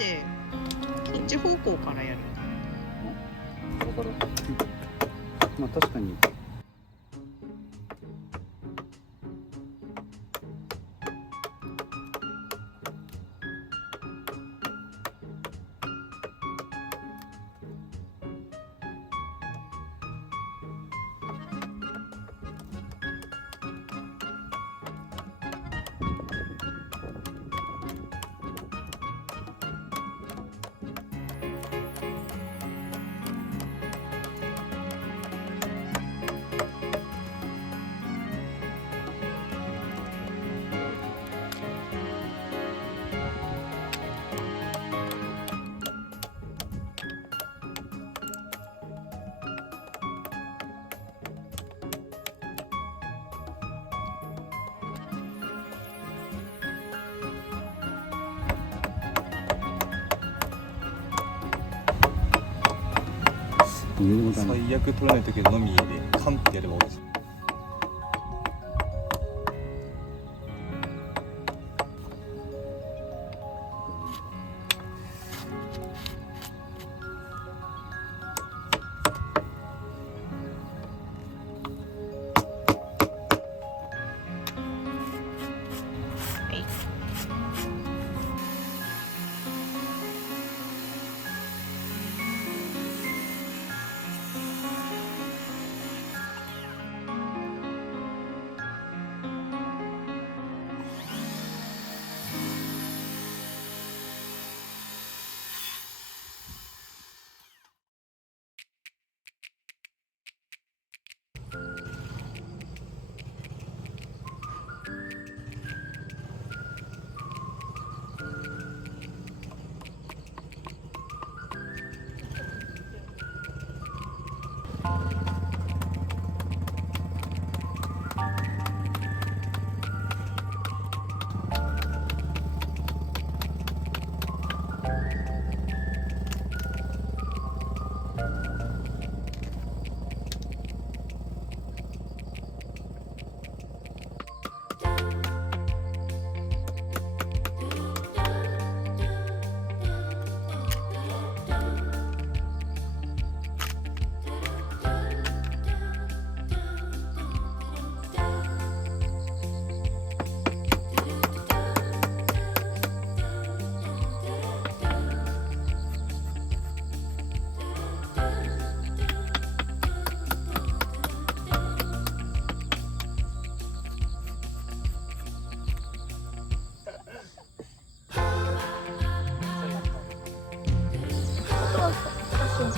ってそっち方向からやる。だからまあ確かに最悪取れない時のみでカンってやれば OK です。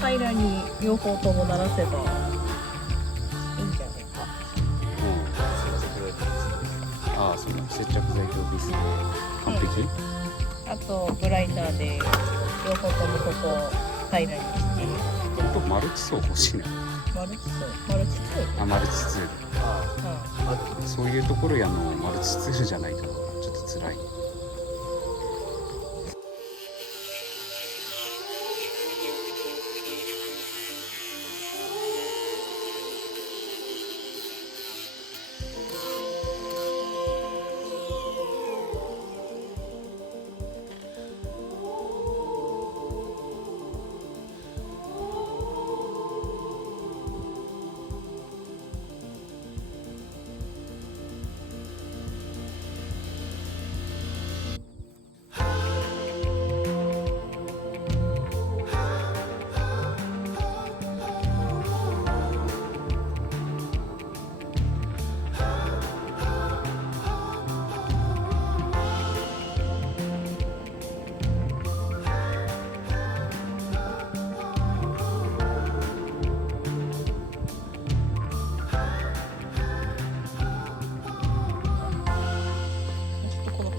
平らに両方とも鳴らせばいいんじゃないか。ああ、その接着剤とビスで完璧、あとブライターで両方ともここ平らにして本当マルチ層欲しいね。マルチ層あ、マルチツール。そういうところやのマルチツールじゃないとちょっと辛い。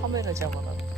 メラ邪魔なんだけど。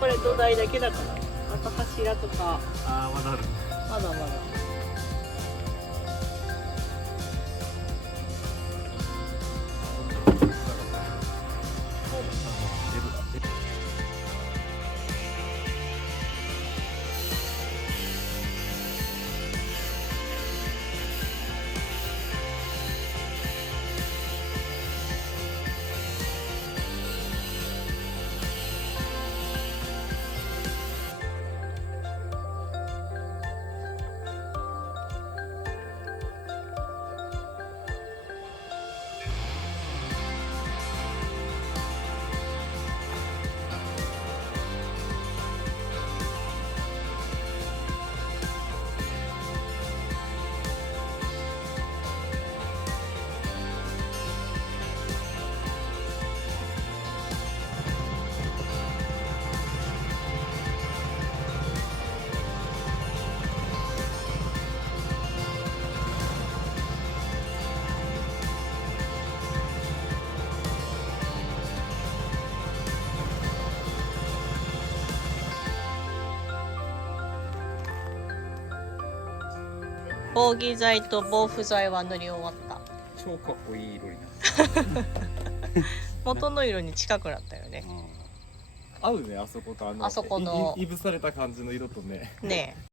これ土台だけだから。あと柱とか。ああ、まだある。まだまだ。防擬剤と防腐剤は塗り終わった。超かっこいい色になる。元の色に近くなったよね。合うね、あそことあそこのいぶされた感じの色とね。ねえ。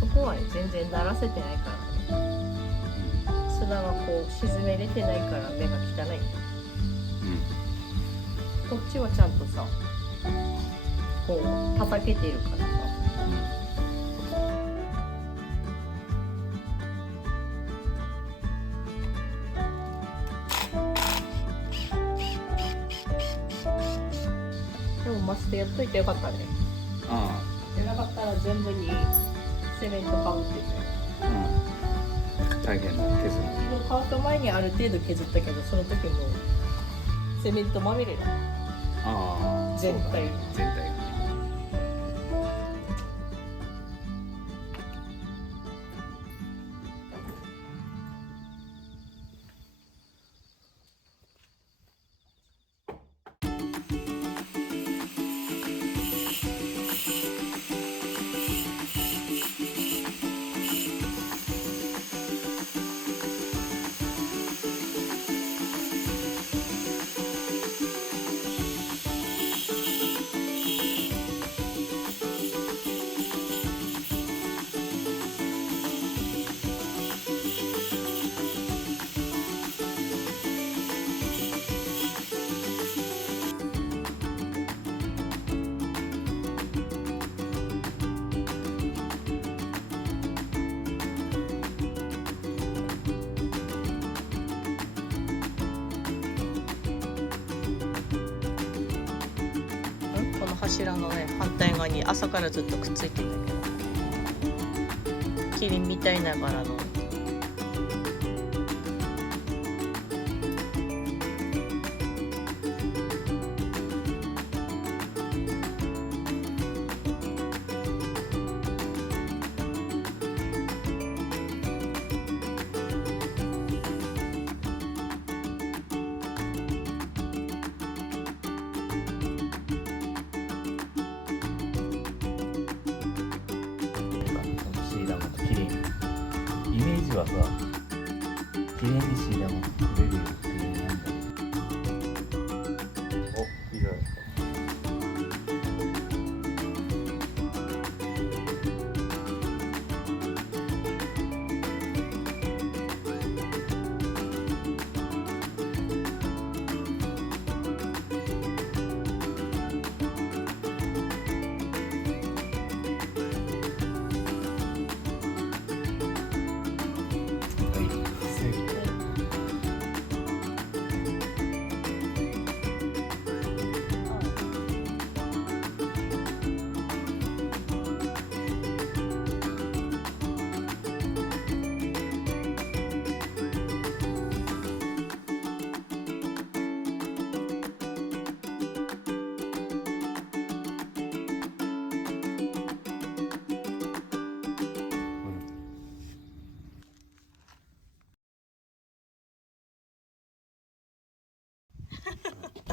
そこは全然慣らせてないからね。砂がこう沈めれてないから目が汚い。こっちはちゃんとさ、こう叩けてるからさ。でもマストやっといてよかったね。あじゃなかったら全部にセメントかぶってて。大変な削る。もう乾く前にある程度削ったけど、その時もセメントまみれだ。ああ、全体そうだね全体がね。この柱のね反対側に朝からずっとくっついてるんだけど、キリンみたいな柄の。シーダも綺麗にイメージはさ綺麗にシーダもくれるよっていうなんだろう。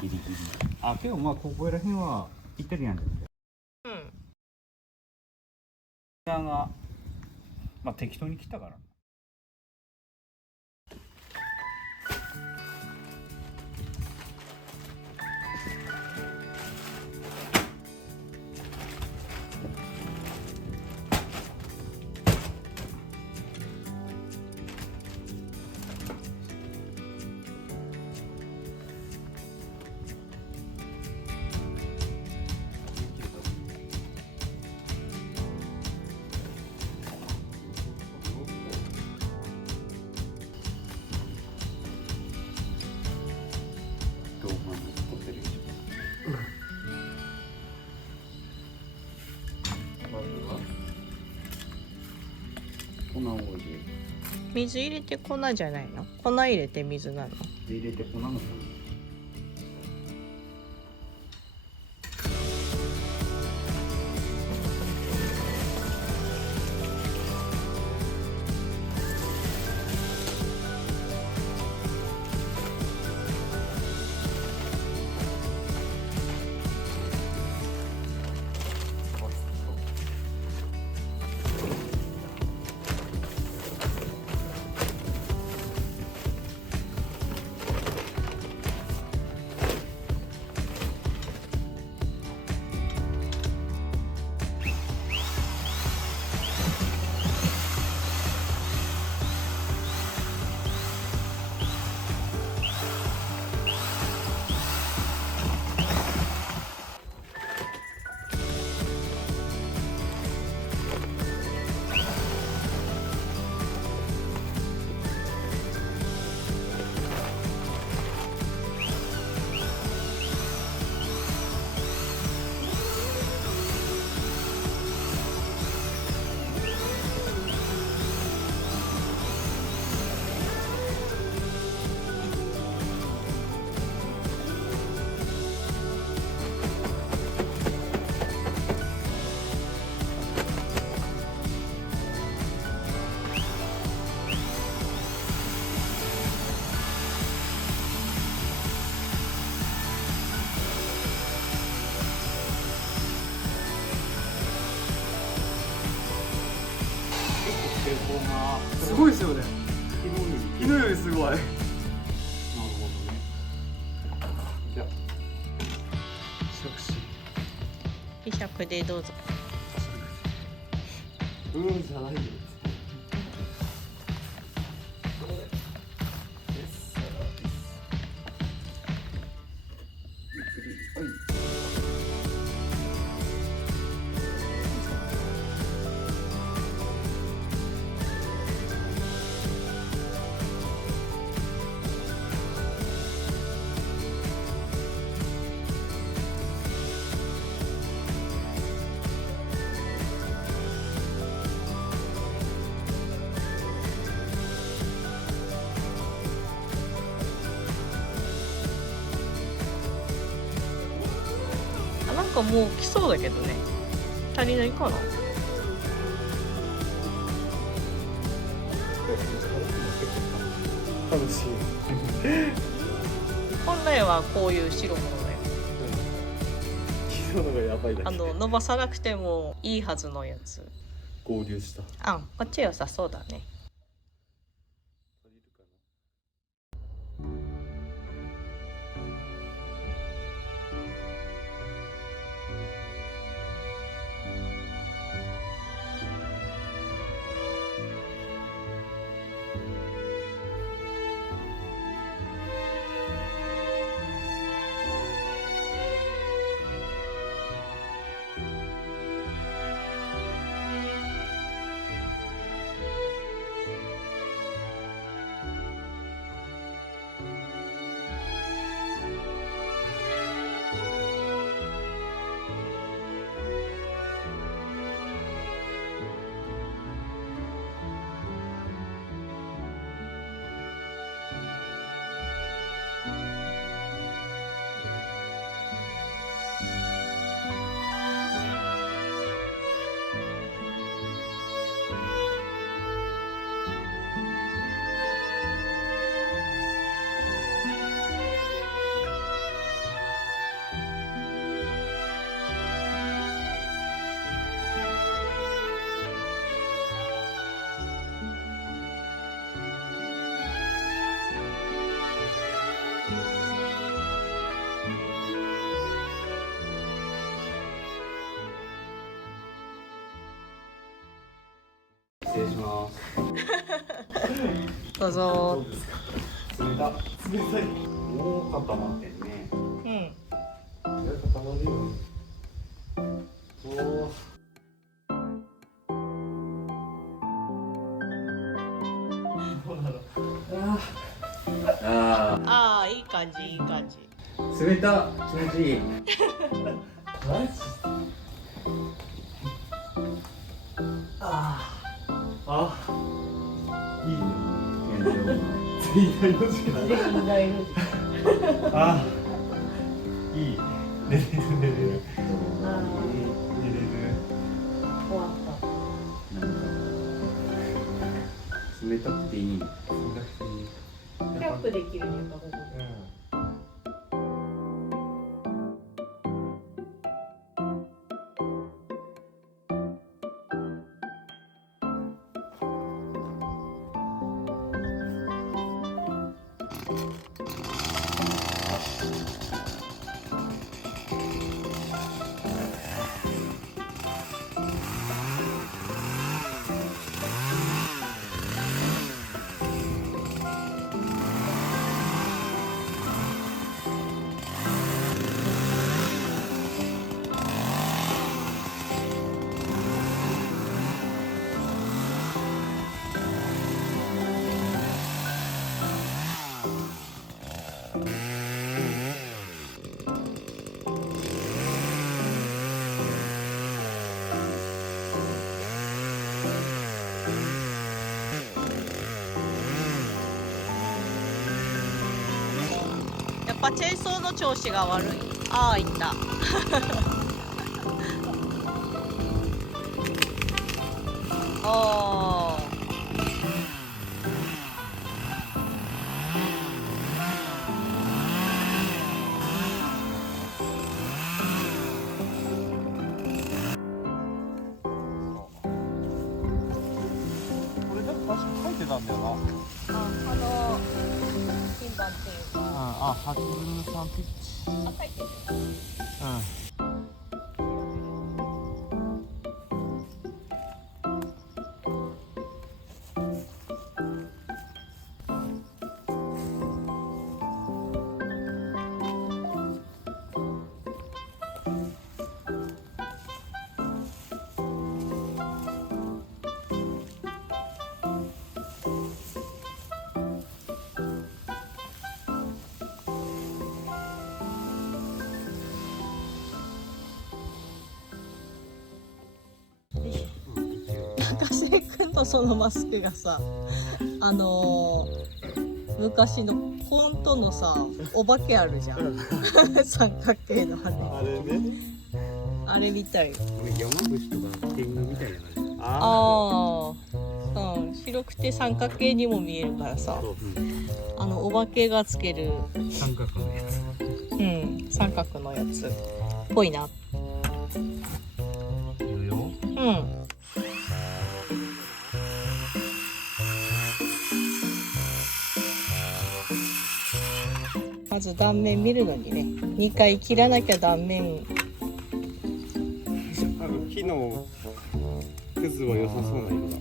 ギリギリ。あ、けどまあここら辺はイタリアンですね。うん。値段がまあ適当に切ったから。動画に撮ってるでしょ。まずは粉を入れる。水入れて粉じゃないの？粉入れて水なの？入れて粉の粉。すごいですよね。昨日よりすごい。なるほどね。じゃあ磁石でどうぞ。じゃないよ。あ、なんかもう来そうだけどね。足りないかな。楽しい。本来はこういう白物だよ。昨日のがやばいだけ。伸ばさなくてもいいはずのやつ。合流した。あ、こっち良さそうだね。どうぞ。冷たい多かったなってね。うん。固まるよおああ、いい感じいい感じ。冷た気持ちいい。いいね。全然うまい。全体の時間。全大のあいい。寝れる寝れるあ寝れる。終わったなんか冷たくていい。キャンプできるねやっぱここやっぱチェーンソーの調子が悪い。ああ、いった。ああ。これでも確か書いてたんだよな。金番っていうか。あ、8分の3ピッチ。あ、書いてる。高瀬くんのそのマスクがさ、昔の本当のさ、お化けあるじゃん。三角形の羽。あれね。あれみたいよ。山伏とか天狗みたいな感じ。ああ、うん、白くて三角形にも見えるからさ、お化けがつける、三角のやつ。うん、三角のやつっぽいな。いるよ。うん。まず断面見るのにね、2回切らなきゃ断面。木のくずは良さそうな色だ。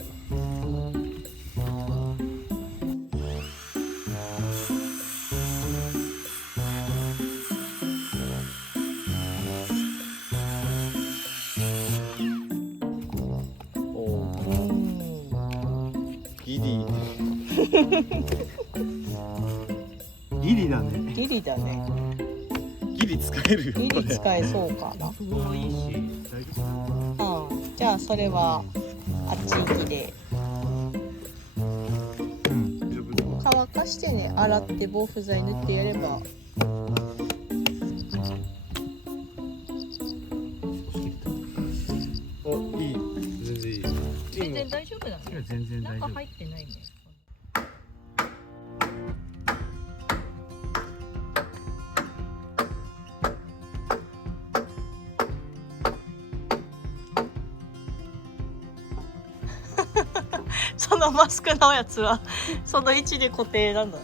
ギリギリだね。ギリだね。ギリ使えるよ。ギリ使えそうかな。そこはいいし、大丈夫。うん、じゃあそれはあっち行きで乾かしてね、洗って防腐剤塗ってやれば。お、いい。全然いい。全然大丈夫だね。全然大丈夫。中入ってないね。そのマスクのやつはその位置で固定なんだ。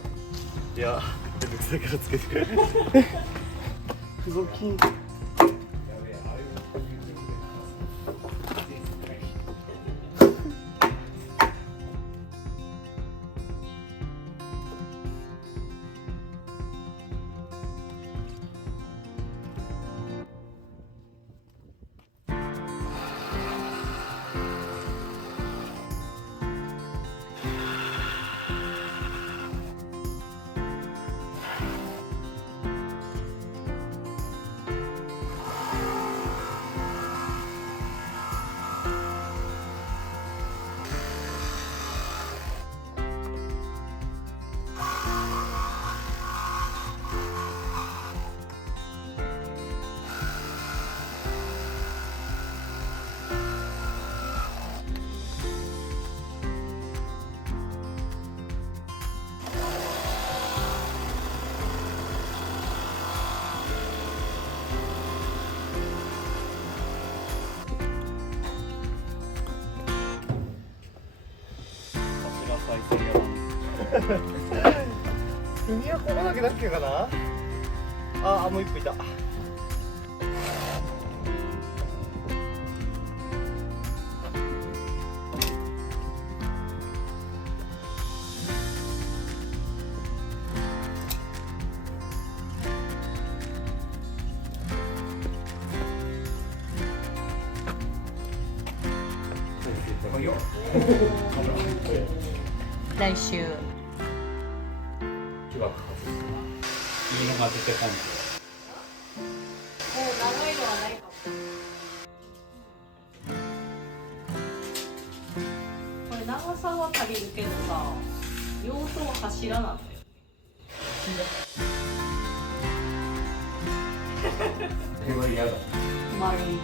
いや、めんどくさいからつけてくれ。付属品。海はここだけだっけかな。あ、もう一歩いた。来週いいのが出てたんですよ。もう長いのはないかも。これ長さは足りるけどさ、用途は柱なんだよ。これは嫌だ。丸いよ。